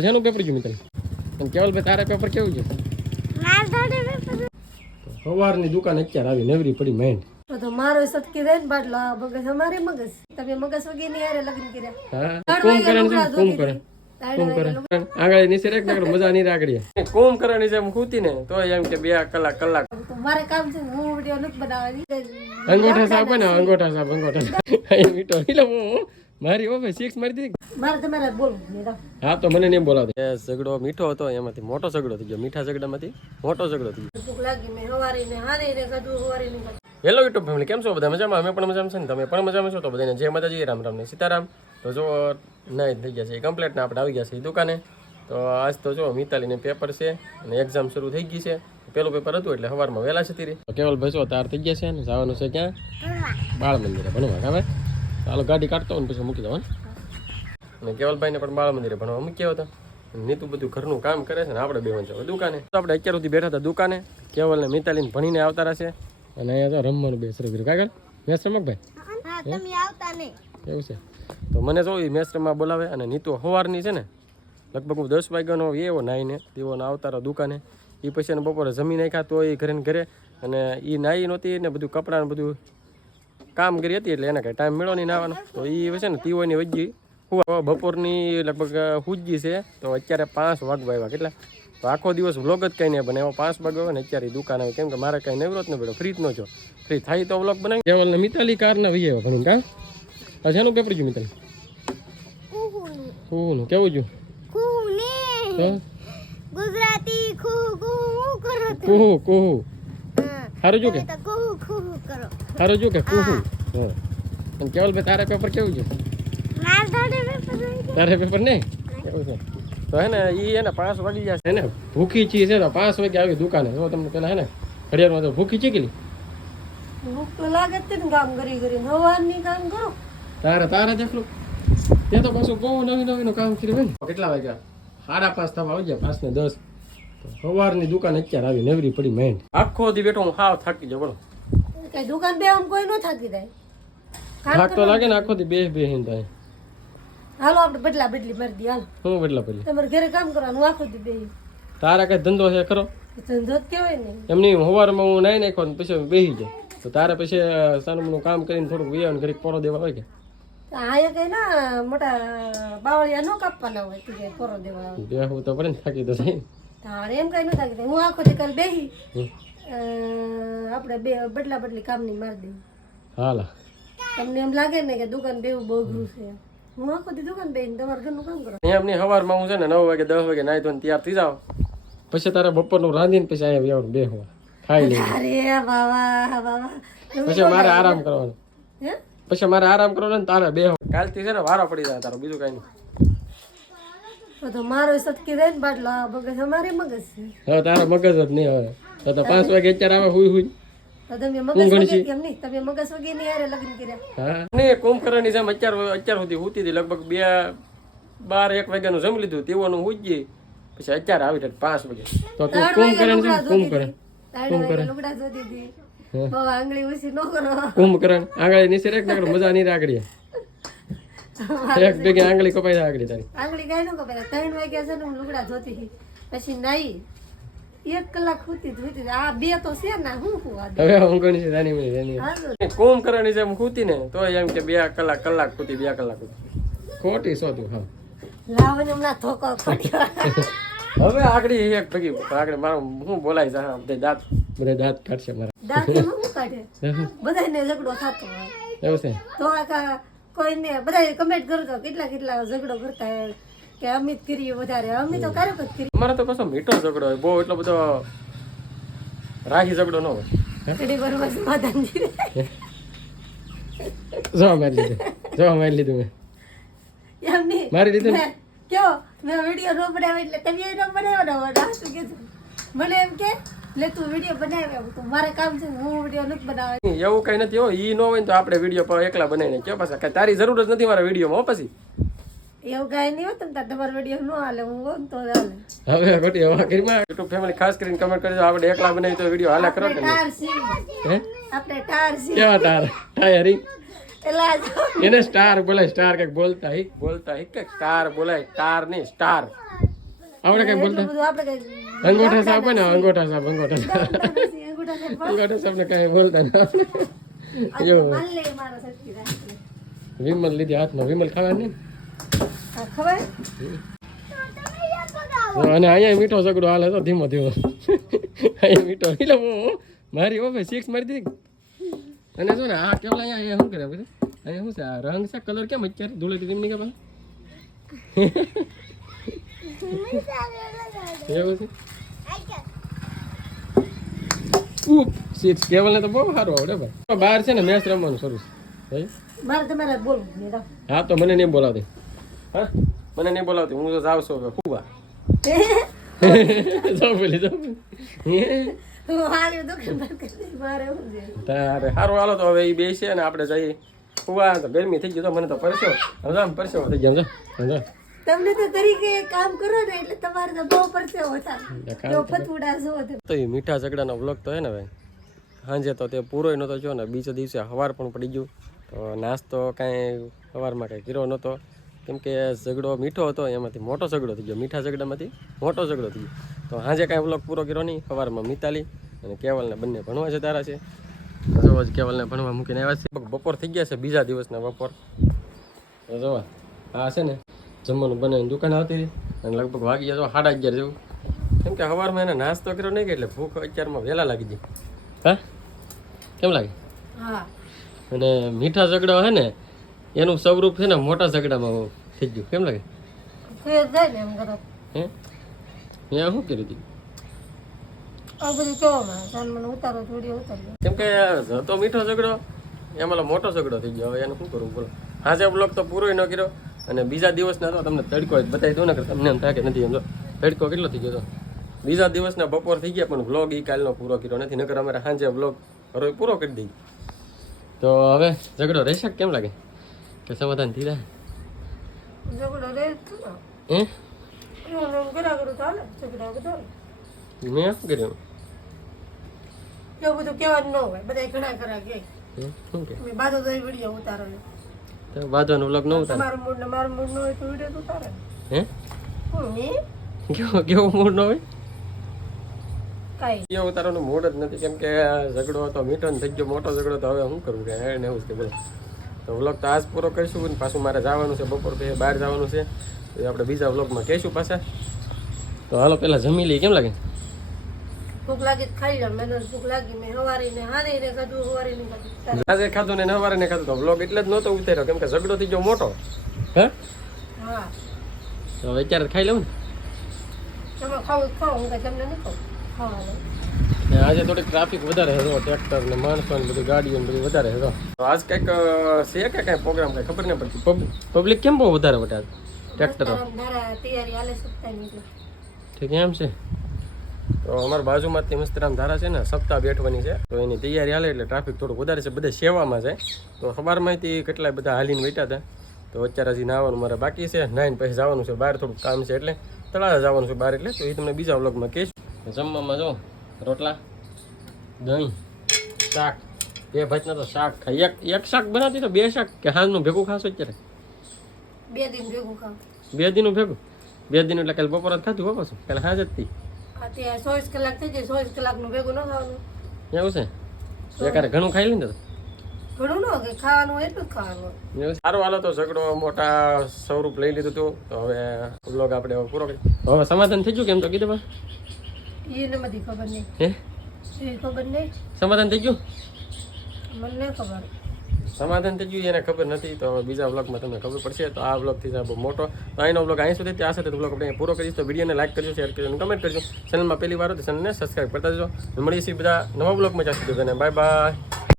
શેનું પેપર ગયું મિત્ર? અને કેવલભાઈ તારે પેપર કેવું છે? સવારની દુકાન અત્યારે આવી નવરી પડી માઇન્ડ. તો મારો સટકી જાય ને બાટલા મગજ અમારે મગજ તમે મગજ વગી ની હારે લગ્ન કર્યા. હા કોમ કરે છે કોમ કરે આગળ નીચે રેક નકર મજા નહીં રાખડી કોમ કરવાની છે એમ ખૂતી ને તો એમ કે 2 કલાક મારે કામ છે હું વિડિયો નથી બનાવવાની. અંગોઠા સાહેબ ને અંગોઠા મીઠો એટલે મારી ઓફે 6 મારી દીધી. મારે તમારે બોલવું મેડમ. હા તો મને નહીં બોલાવતો. એ ઝઘડો મીઠો હતો એમાંથી મોટો ઝઘડો થઈ ગયો. મીઠા ઝઘડામાંથી મોટો ઝઘડો થઈ ગયો. ભૂખ લાગી મેં હવારીને હારીને કદું હવારીને. હેલો યુટ્યુબ ફેમિલી, કેમ છો બધા? મજામાં? અમે પણ મજામાં છે ને તમે પણ મજામાં છો? તો બધાને જય માતાજી, રામ રામ ને સીતારામ. તો જો નહીં થઈ ગયા છે એ કમ્પ્લીટ ને આપણે આવી ગયા છે એ દુકાને. તો આજ તો જો મિતાલીને પેપર છે અને એક્ઝામ શરૂ થઈ ગઈ છે. પેલું પેપર હતું એટલે સવારમાં વહેલા જતી રહી. તો કેવલ ભાઈ તાર થઈ ગયા છે ને જવાનું છે ક્યાં? બાળ મંદિરે ભણવા. હવે ચાલો ગાડી કાઢતો ને પછી મૂકી દો. અને કેવલભાઈને પણ બાળ મંદિરે ભણવા મૂક્યા હતા. નીતુ બધું ઘરનું કામ કરે છે ને આપણે બેવન છે દુકાને. તો આપણે અત્યાર સુધી બેઠા હતા દુકાને. કેવલ ને મિતાલીને ભણીને આવતા રહેશે અને અહીંયા તો રમવાનું બેસ રહ્યું. કાગળ મેસ રમક ભાઈ એવું છે. તો મને જો એ મેસ રમવા બોલાવે અને નીતુ સવારની છે ને લગભગ હું 10 વાગ્યાનો એવો નાહીને તેઓને આવતા દુકાને. એ પછી એને બપોરે જમી નાખ્યા તો એ ઘરે ને ઘરે અને એ નાહી નહોતી ને બધું કપડાં બધું કામ કરી હતી એટલે એને કાંઈ ટાઈમ મળ્યો નહીં નાવાનો. તો એ છે ને તીઓની વજ્જી બપોરની લગભગ હુજ્જી છે. તો અત્યારે 5 વાગવા આવ્યા. કેટલા? તો આખો દિવસ વ્લોગ જ કંઈ નહીં બને. એવો 5 વાગ્યા હોય ને અત્યારે દુકાન આવે કેમ કે મારે કાંઈ નવરો જ ન પડ્યો. ફ્રી જ ન છો. ફ્રી થાય તો વ્લોગ બનાવી. કેવલ ને મિતાલી કારના વી આવ્યો ઘણી કા. આ શેનું પેપર ગયું મિતાલી? કુહુનું. કેવું ગયું? ગુજરાતી કુહુ. સારું જો કે સારું જો કે કુહુ. હા. અને કેવલ ભાઈ તારે પેપર કેવું છે? તારે પેપર નહીં કેવું છે? તો હે ને એ એને 5 વાગી ગયા છે ને ભૂખી ચી છે તો 5 વાગે આવી દુકાને. જો તમને પેલા હે ને ઘડિયાળમાં તો ભૂખી ચીકેલી ભૂખ તો લાગે જ ને કામ કરી હવારની કામ કરો. તારે દેખલું તે તો પાછું બહુ નવીનું કામ કર્યું હોય ને. કેટલા વાગ્યા? 5:30 થવા આવી ગયા. 5 ને 10 સવારની દુકાન અત્યારે આવી નવરી પડી માઇન્ડ. આખો દી બેઠો હું હાવ થાકી જાઉં. બોલો કઈ દુકાન બે આમ કોઈ ન થાકી જાય. થાક તો લાગે ને આખો દી બેહીને થાય. હાલો આપણે બદલા બદલી મારી દી. હાલ હું બદલા પડી તમારે ઘરે કામ કરવાનું આખો દી બેહી. તારા કઈ ધંધો છે ખરો? ધંધો જ કેવાય ને. એમની સવારમાં હું નાઈ નાખો ને પછી બેસી જાય. તો તારે પછી સાનું કામ કરીને થોડુંક વિયાવ ઘરે પોરો દેવા હોય કે આયા કઈ ના મોટા બાવળિયા ન કાપવાના હોય કે પોરો દેવા બેહું તો પડે ને થાકી તો જાય. તારે એમ કઈ ન થાકી જાય. હું આખો દી કાલ બેહી આપણે બે બદલા બદલી કામ ની મારી દઈ. હાલા તમને એમ લાગે ને કે દુકાન બેવું બહુ અઘરું છે. હું આખો દી દુકાન બેહીને તમારા ઘરનું કામ કરો. એમની સવારમાં હું છે ને 9 વાગે 10 વાગે નાઈ ધોઈને તૈયાર થઈ જાવ. પછી તારે બપોરનું રાંધીને પછી અહીંયા વ્યવહાર બેહવા ખાઈ લઈ. અરે બાબા પછી મારે આરામ કરવાનો. હે પછી મારે આરામ કરવાનો ને તારે બેહો. કાલથી છે ને વારો પડી જાય તારો, બીજું કઈ નહીં. તો મારો સટકી જાય ને બાટલા મગજ અમારે મગજ છે. હવે તારા મગજ જ નહીં. હવે તો 5 વાગે અત્યારે આવે હુઈ તો તમે મગજ વગર કેમ નહીં? તમે મગજ વગર ની હારે લગ્ન કર્યા. હા નહીં કુંભકર્ણની જેમ અત્યાર સુધી હુતી હતી. લગભગ 12-1 વાગ્યાનું જમી લીધું તેઓનું હુજી પછી અત્યારે આવી 5 વાગે. તો તું કુંભકર્ણ છે? લુગડા જોતી હતી. બાબા આંગળી ઉસી ન કરો. કુંભકર્ણ આંગળી નીચે રેક નકર મજા નહીં રાખડી. એક ભેગી આંગળી કપાઈ જાય આગળ તારી. આંગળી કઈ ન કપાઈ. 3 વાગ્યા છે ને હું લુગડા જોતી હતી પછી નાઈ 1 કલાક હુતી આ 2 તો છે ને હું હવે ઊંઘણી છે રાની મની રાની કુંભકર્ણની જેમ હુતી ને તો એમ કે 2 કલાક હુતી 2 કલાક હુતી. ખોટી સોતું. હા લાવને હમણાં ધોકો પડ્યો. હવે આગળી એક ભેગી આગળ મારું હું બોલાય જા બધા દાંત કાઢશે મારા. દાંત એમ હું કાઢે બધાને ઝઘડો થતો હોય એવું છે. તો આ કોઈને બધા કમેન્ટ કરતો કેટલા ઝઘડો કરતા કે અમિત કરીએ વધારે. અમે તો ક્યારેક જ કરીએ. અમારે તો કશો મીઠો ઝઘડો હોય બહુ એટલો બધો રાહી ઝઘડો ન હોય. ઘડી બરોબર સમાધાન જો મારી લીધું મેં એમ નહીં મારી લીધું ને કયો મેં વિડીયો નો બનાવ્યો એટલે તમે નો બનાવ્યો શું કે મને એમ કે લે તું વિડીયો બનાવ્યો તો મારે કામ છે હું વિડીયો નથી બનાવ્યો. એવું કઈ નથી. હો ઈ ન હોય ને તો આપણે વિડીયો એકલા બનાવીને કયો પાછા તારી જરૂર જ નથી મારા વિડીયોમાં. પછી એવું કઈ નહીં હોત ને તમારો વિડીયો ન હાલે હું હોઉં તો હાલે. હવે ખોટી હવા કરી માં યુટ્યુબ ફેમિલી ખાસ કરીને કમેન્ટ કરજો આપણે એકલા બનાવી તો વિડીયો હાલા કરો કે આપણે ટાર સી કેવા ટાયરિંગ એટલે આ જો એને સ્ટાર બોલાય, સ્ટાર કઈક બોલતા કઈક સ્ટાર બોલાય, સ્ટાર નહીં સ્ટાર. આવડે કઈ બોલતા? બધું આપણે કઈ અંગોઠા સાહેબ ને અંગોઠા સાહેબ અંગૂઠા સાહેબ અંગોઠા સાહેબ ને કઈ બોલતા ના આ માન લે મારો સચી રાખે. વિમલ લીધી હાથમાં, વિમલ ખાવા નહીં. આ ખબર અને અહીંયા મીઠો ઝઘડો હાલે તો ધીમો અહીંયા મીઠો એટલે મારી ઓફે 6 મારી દીધી. અને જો ને આ કેવલા અહીંયા શું કરે બધું અહીંયા શું છે આ રંગ છે કલર કેમ અત્યારે ધૂળેટી તેમ નહીં કે પાછું એવું છે. ઉપ 6 કેવલ ને તો બહુ સારું આવડે ભાઈ. બહાર છે ને મેચ રમવાનું શરૂ છે ભાઈ. મારે તમારે બોલવું નહીં રાવ. હા તો મને નહીં બોલાવતી, હા મને નહીં બોલાવતી, હું તો જાવ છું હવે ફુવા. જાવ બોલી જાવ તો હારે દુકાન બંધ કરી મારે હું છે. તારે સારું હાલો તો હવે એ બે છે ને આપણે જઈએ ફુવા. તો ગરમી થઈ ગઈ તો મને તો પરસ્યો સમજા પરસ્યો થઈ ગયા સમજો. તમને તો તરીકે કામ કરો ને એટલે તમારે તો બહુ પરસેવો થાય. જો ફતુડા જો તો એ મીઠા ઝઘડાનો વ્લોગ તો હે ને ભાઈ સાંજે તો તે પૂરો નહોતો થયો ને બીજા દિવસે સવાર પણ પડી ગયું. તો નાસ્તો કાંઈ સવારમાં કાંઈ કર્યો નહોતો કેમ કે ઝઘડો મીઠો હતો એમાંથી મોટો ઝઘડો થઈ ગયો, મીઠા ઝઘડામાંથી મોટો ઝઘડો થઈ ગયો. તો સાંજે કાંઈ વ્લોગ પૂરો કર્યો નહીં. સવારમાં મિતાલી અને કેવલને બંને ભણવા જતા છે. જો કેવલને ભણવા મૂકીને આવ્યા છે. બપોર થઈ ગયા છે, બીજા દિવસના બપોર. તો જોવા આ છે ને જમવાનું બનાવીને દુકાન આવતી હતી અને લગભગ વાગી ગયા તો 11:30 જેવું. કેમ કે સવારમાં એને નાસ્તો કર્યો નહીં કે એટલે ભૂખ અત્યારમાં વહેલા લાગી ગઈ. હા કેમ લાગે? હા અને મીઠા ઝઘડા હે ને એનું સ્વરૂપ છે ને મોટા ઝઘડામાં થઈ ગયું. કેમ લાગે? ફેર જાય ને એમ કરો. હે મેં શું કર્યું હતું? આ બધું કેવો માં સાનમનો ઉતારો થોડી ઉતારી. કેમ કે હતો મીઠો ઝઘડો એમાં મોટો ઝઘડો થઈ ગયો. હવે એને શું કરવું બોલો. આજે બ્લોગ તો પૂરો ન કર્યો અને બીજા દિવસના તો તમને તડકો બતાવી દઉં ને કે તમને એમ થાય કે નથી. એમ તો તડકો કેટલો થઈ ગયો હતો. બીજા દિવસના બપોર થઈ ગયા પણ વ્લોગ એ કાલનો પૂરો કર્યો નથી. નકર અમારે સાંજે વ્લોગ રોજ પૂરો કરી દઈએ. તો હવે ઝઘડો રહેશે કેમ લાગે કે સમાધાન થઈ જાય? ઝઘડો રે તું હે હું ગરા કરું તો હાલે ઝઘડા બધા મેં શું કર્યું? એવું બધું કહેવાનું ન હોય. બધા ઘણા ખરા કે શું કે મેં બાધો તો વિડીયો ઉતારો તો બાજવાનો વ્લોગ ન ઉતારે? તમારું મૂડ ને મારું મૂડ ન હોય તો વિડીયો ઉતારે. હે હું કેવો મૂડ ન હોય? કાઈ એ ઉતારવાનો મૂડ જ નથી કેમ કે ઝઘડો હતો મીઠો ને થઈ ગયો મોટો ઝઘડો. તો હવે શું કરવું કે એને એવું કે બોલો. તો વ્લોગ તો આજ પૂરો કરીશું ને પાછું મારે જવાનું છે બપોર પછી બહાર જવાનું છે. તો આપણે બીજા વ્લોગમાં કહીશું પાછા. તો હાલો પહેલાં જમી લઈએ. કેમ લાગે? ભૂખ લાગી તો ખાઈ લો. મને ભૂખ લાગી મેં હવારીને હારીને ખાધું હવારીને ખાધું. આજે ખાધું ને સવારે ને ખાધું તો વ્લોગ એટલે જ નહોતો ઉતાર્યો કેમ કે ઝઘડો થઈ ગયો મોટો. હે હા તો હવે અત્યારે ખાઈ લઉં તમે ખાવું જ ખાઓ. હું કાંઈ તમને નહીં ખાઉં ખાવાનું. ને આજે થોડીક ટ્રાફિક વધારે હતો. ટ્રેક્ટર ને માણસો ને બધી ગાડીઓ ને બધું વધારે હતો. તો આજ કંઈક છે કે કાંઈ પ્રોગ્રામ કાંઈ ખબર નહીં પડતી. પબ્લિક કેમ બહુ વધારે વટે આજ ટ્રેક્ટરો? ધારા તૈયારી હાલે સપ્તાહની એટલે ઠીક એમ છે. તો અમારા બાજુમાંથી મસ્તરામ ધારા છે ને સપ્તાહ બેઠવાની છે. તો એની તૈયારી હાલે એટલે ટ્રાફિક થોડું વધારે છે. બધા સેવામાં જાય. તો સવારમાંથી કેટલાય બધા હાલીને વેઠ્યા હતા. તો અત્યારે હજી નાવાનું મારે બાકી છે. નાઈને પછી જવાનું છે બહાર, થોડુંક કામ છે એટલે તળાવે જવાનું છે બહાર. એટલે તો એ તમને બીજા વ્લોગમાં કહીશ. જમવામાં જો રોટલા, દહીં, શાક, 2 ભાતના તો શાક ખાઈ. એક શાક બનાવતી તો 2 શાક કે હાજનું ભેગું ખાશો અત્યારે? 2 દિન ભેગું ખાવ. 2 દિનનું ભેગું? 2 દિન એટલે કાલે બપોર જ ખાધું બાપા છું. કાલે હાજ જ હતી. અત્યારે 24 કલાક થઈ જાય. 24 કલાકનું ભેગું ન ખાવાનું. એવું છે? એકારે ઘણું ખાઈ લઈને તો ઘણું ન કે ખાવાનું હોય એટલું જ ખાવાનું. સારું હાલો તો ઝઘડો મોટા સ્વરૂપ લઈ લીધું હતું. તો હવે વ્લોગ આપણે પૂરો કરી. હવે સમાધાન થઈ ગયું કેમ તો કીધું બા? એને બધી ખબર નહીં. હે એ ખબર નહીં. સમાધાન થઈ ગયું? મને નહીં ખબર. સમાધાન થઈ ગયું એને ખબર નથી. તો હવે બીજા વ્લોગમાં તમને ખબર પડશે. તો આ વ્લોગ થઈ જાય બહુ મોટો. તો અહીંનો વ્લોગ અહીં સુધી ત્યાં સાથે વ્લોગ આપણે પૂરો કરીશ. તો વિડીયોને લાઈક કરજો, શેર કરજો અને કમેન્ટ કરજો. ચેનલમાં પહેલી વાર હોય તો ચેનલને સબસ્ક્રાઈબ કરતા જજો. મળીશું બધા નવા વ્લોગમાં. જ્યાં સુધી બાય બાય.